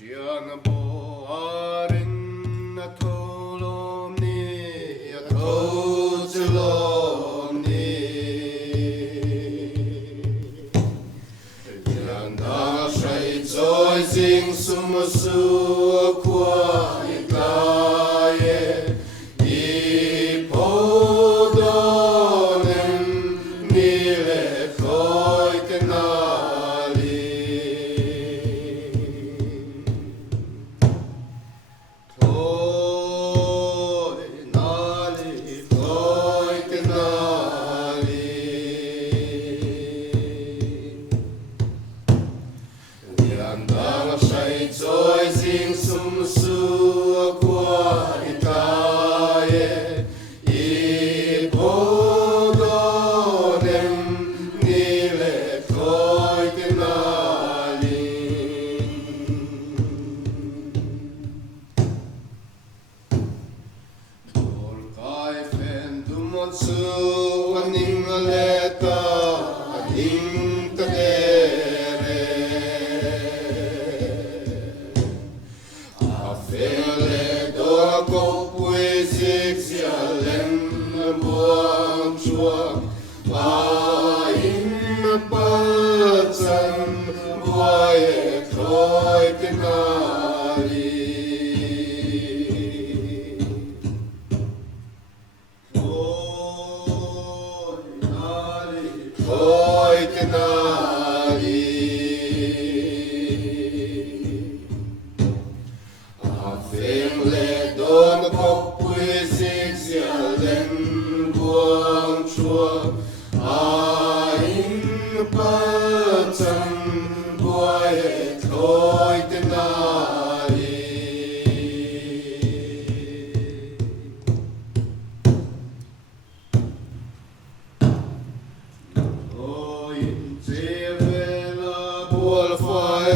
Chiang bo arin na tholom ni a tho chlom ni Chiang da shai choi jing sum su kwa ta ye I po do nem ni le khoi te na Choi jing sum su qua ta ye I po do nem ni le khoi te na li Tol kai fen du mon su aning le ta aning ta Fele do ko puisik sia lem buang chua pa in pa chan boy khoi te na li khoi te na li le don ko puisik sia lem buang chua a in pa chan boy khoi te na li Oi che vela buol fai